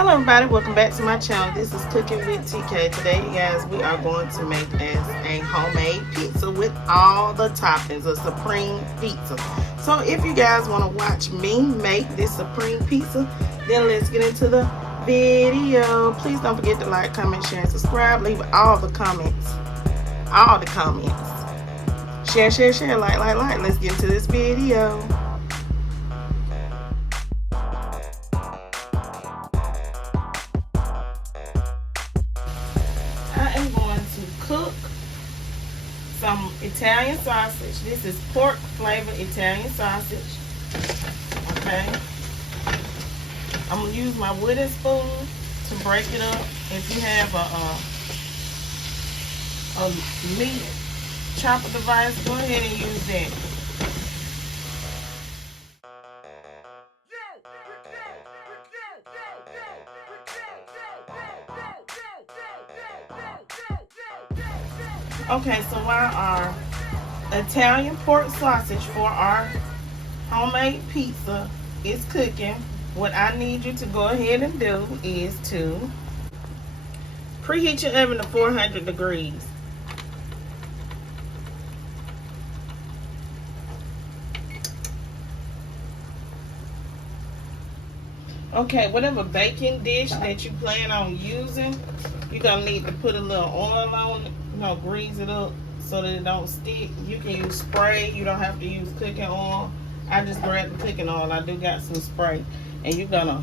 Hello everybody, welcome back to my channel. This is Cooking with TK. Today you guys, we are going to make a homemade pizza with all the toppings, a supreme pizza. So if you guys want to watch me make this supreme pizza, then let's get into the video. Please don't forget to like, comment, share, and subscribe. Leave all the comments. Share, like. Let's get into this video. Cook some Italian sausage. This is pork flavored Italian sausage. Okay. I'm gonna use my wooden spoon to break it up. If you have a meat chopper device, go ahead and use that. Okay, so while our Italian pork sausage for our homemade pizza is cooking, what I need you to go ahead and do is to preheat your oven to 400 degrees. Okay, whatever baking dish that you plan on using, you're gonna need to put a little oil on it, grease it up so that it don't stick. You can use spray, you don't have to use cooking oil. I just grabbed the cooking oil, I do got some spray. And you're gonna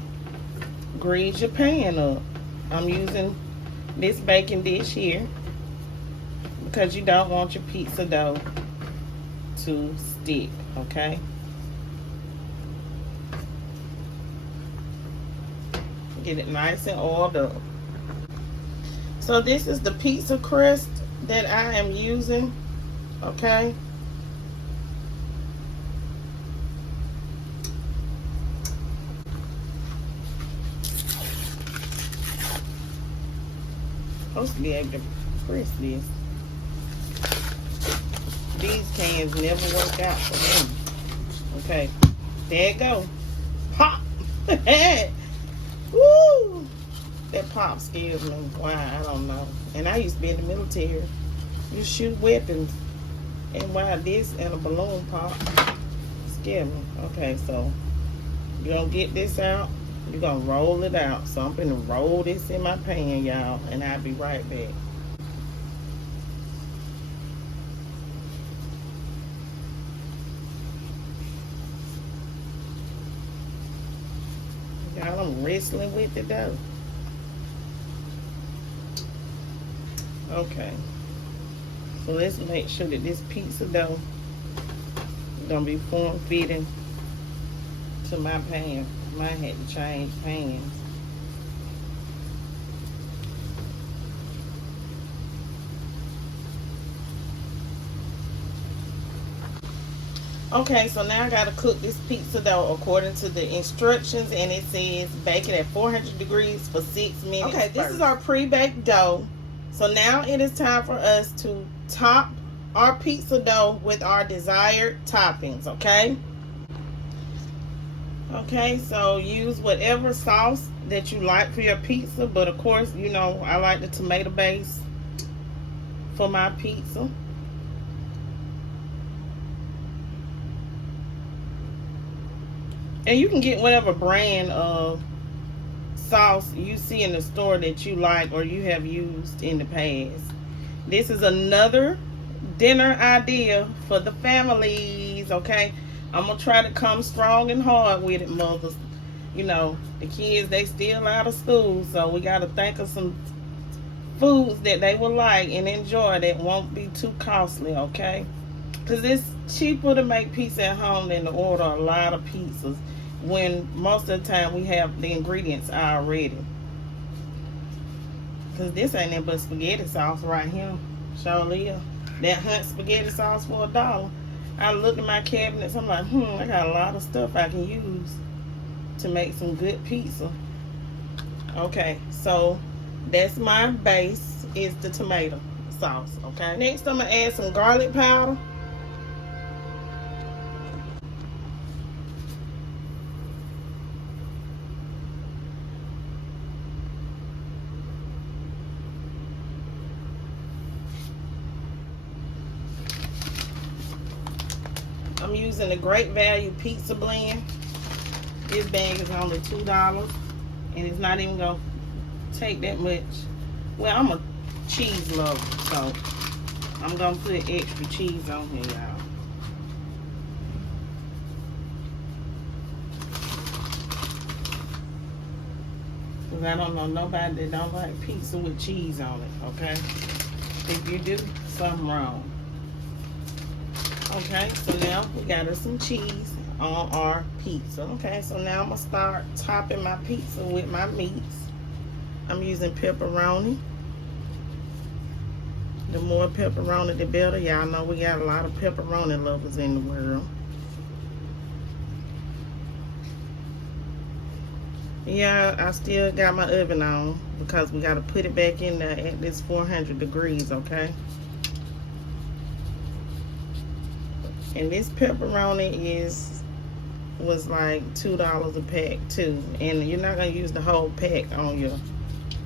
grease your pan up. I'm using this baking dish here because you don't want your pizza dough to stick, okay? Get it nice and oiled up. So this is the pizza crust that I am using, okay? Supposed to be able to press this. These cans never work out for me. Okay, there it go. Pop! Woo! That pop scares me. Why? I don't know. And I used to be in the military. You shoot weapons. And why this and a balloon pop scare me. Okay, so you're going to get this out. You're going to roll it out. So I'm going to roll this in my pan, y'all. And I'll be right back. Y'all, I'm wrestling with it though. Okay, so let's make sure that this pizza dough is gonna be form fitting to my pan. Might have to change pans. Okay, so now I gotta cook this pizza dough according to the instructions, and it says bake it at 400 degrees for 6 minutes. Okay, this is our pre-baked dough. So now it is time for us to top our pizza dough with our desired toppings, okay? Okay, so use whatever sauce that you like for your pizza, but of course, I like the tomato base for my pizza. And you can get whatever brand of sauce you see in the store that you like or you have used in the past. This is another dinner idea for the families, okay? I'm gonna try to come strong and hard with it, mothers. The kids, they still out of school, so we gotta think of some foods that they will like and enjoy that won't be too costly, okay? Because it's cheaper to make pizza at home than to order a lot of pizzas, when most of the time we have the ingredients already. Because this ain't nothing but spaghetti sauce right here. Surely, that Hunt spaghetti sauce for $1. I looked at my cabinets, I'm like, I got a lot of stuff I can use to make some good pizza. Okay, so that's my base, is the tomato sauce, okay? Next, I'm gonna add some garlic powder. I'm using the Great Value Pizza Blend. This bag is only $2, and it's not even gonna take that much. Well, I'm a cheese lover, so I'm gonna put extra cheese on here, y'all. Cause I don't know nobody that don't like pizza with cheese on it, okay? If you do, something wrong. Okay, so now we got us some cheese on our pizza. Okay, so now I'm gonna start topping my pizza with my meats. I'm using pepperoni. The more pepperoni, the better. Y'all know we got a lot of pepperoni lovers in the world. Yeah, I still got my oven on because we got to put it back in there at this 400 degrees, okay? And this pepperoni was like $2 a pack too. And you're not going to use the whole pack on your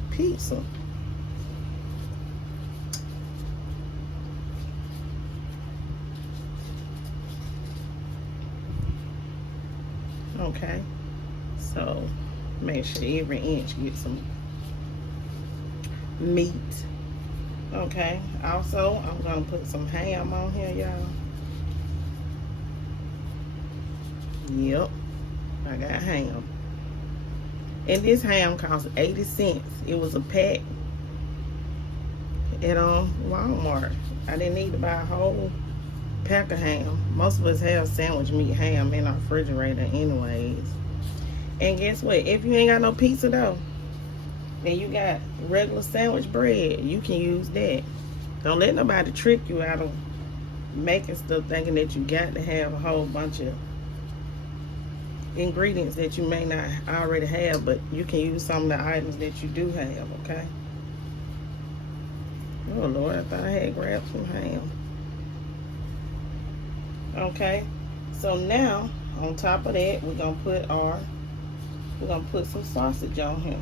pizza. Okay, so make sure every inch gets some meat. Okay, also I'm gonna put some ham on here, y'all. Yep, I got ham. And this ham cost 80 cents. It was a pack at Walmart. I didn't need to buy a whole pack of ham. Most of us have sandwich meat ham in our refrigerator anyways. And guess what? If you ain't got no pizza dough, then you got regular sandwich bread. You can use that. Don't let nobody trick you out of making stuff thinking that you got to have a whole bunch of ingredients that you may not already have, but you can use some of the items that you do have, okay? Oh Lord, I thought I had grabbed some ham. Okay, so now on top of that, we're gonna put some sausage on here.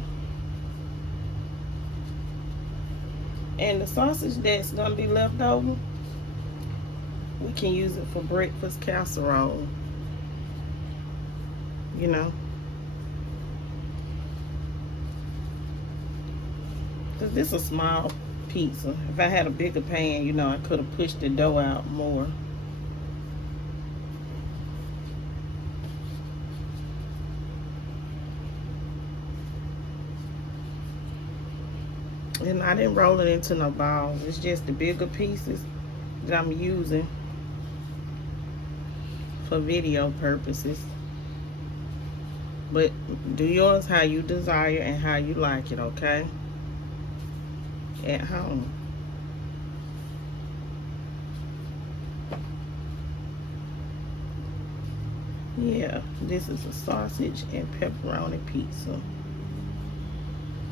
And the sausage that's gonna be left over, we can use it for breakfast casserole. You know, cause this is a small pizza. If I had a bigger pan, you know, I could have pushed the dough out more. And I didn't roll it into no balls. It's just the bigger pieces that I'm using for video purposes. But do yours how you desire and how you like it, okay? At home. Yeah, this is a sausage and pepperoni pizza.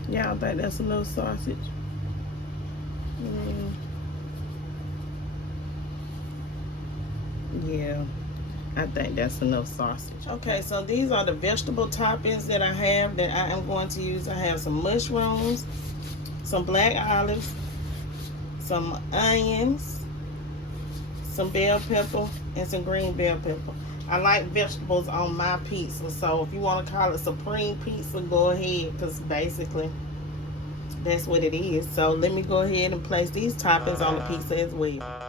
Y'all think that's enough sausage? Yeah, I think that's enough sausage. Okay, so these are the vegetable toppings that I have that I am going to use. I have some mushrooms, some black olives, some onions, some bell pepper, and some green bell pepper. I like vegetables on my pizza, so if you want to call it supreme pizza, go ahead, because basically that's what it is. So let me go ahead and place these toppings on the pizza as well.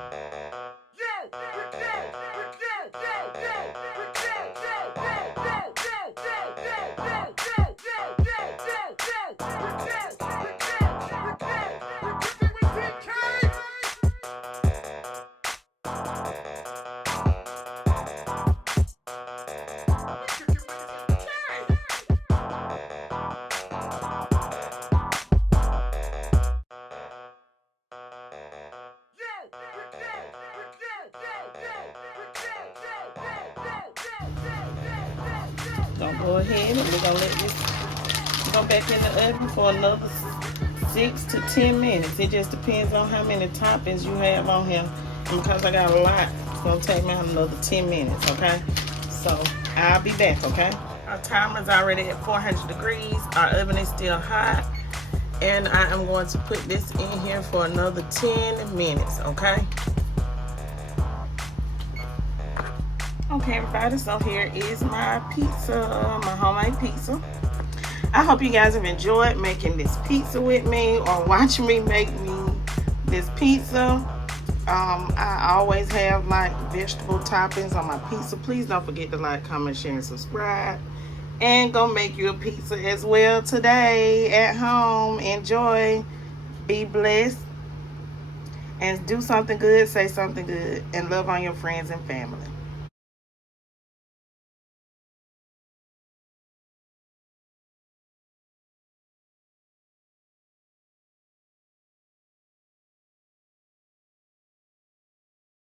Gonna go ahead and we're gonna let this go back in the oven for another 6 to 10 minutes. It just depends on how many toppings you have on here. And because I got a lot, it's gonna take me another 10 minutes, okay? So I'll be back, okay? Our timer's already at 400 degrees. Our oven is still hot. And I am going to put this in here for another 10 minutes, okay? Okay, everybody, so here is my pizza, my homemade pizza. I hope you guys have enjoyed making this pizza with me or watching me make this pizza. I always have like vegetable toppings on my pizza. Please don't forget to like, comment, share, and subscribe. And go make you a pizza as well today at home. Enjoy. Be blessed. And do something good. Say something good. And love on your friends and family.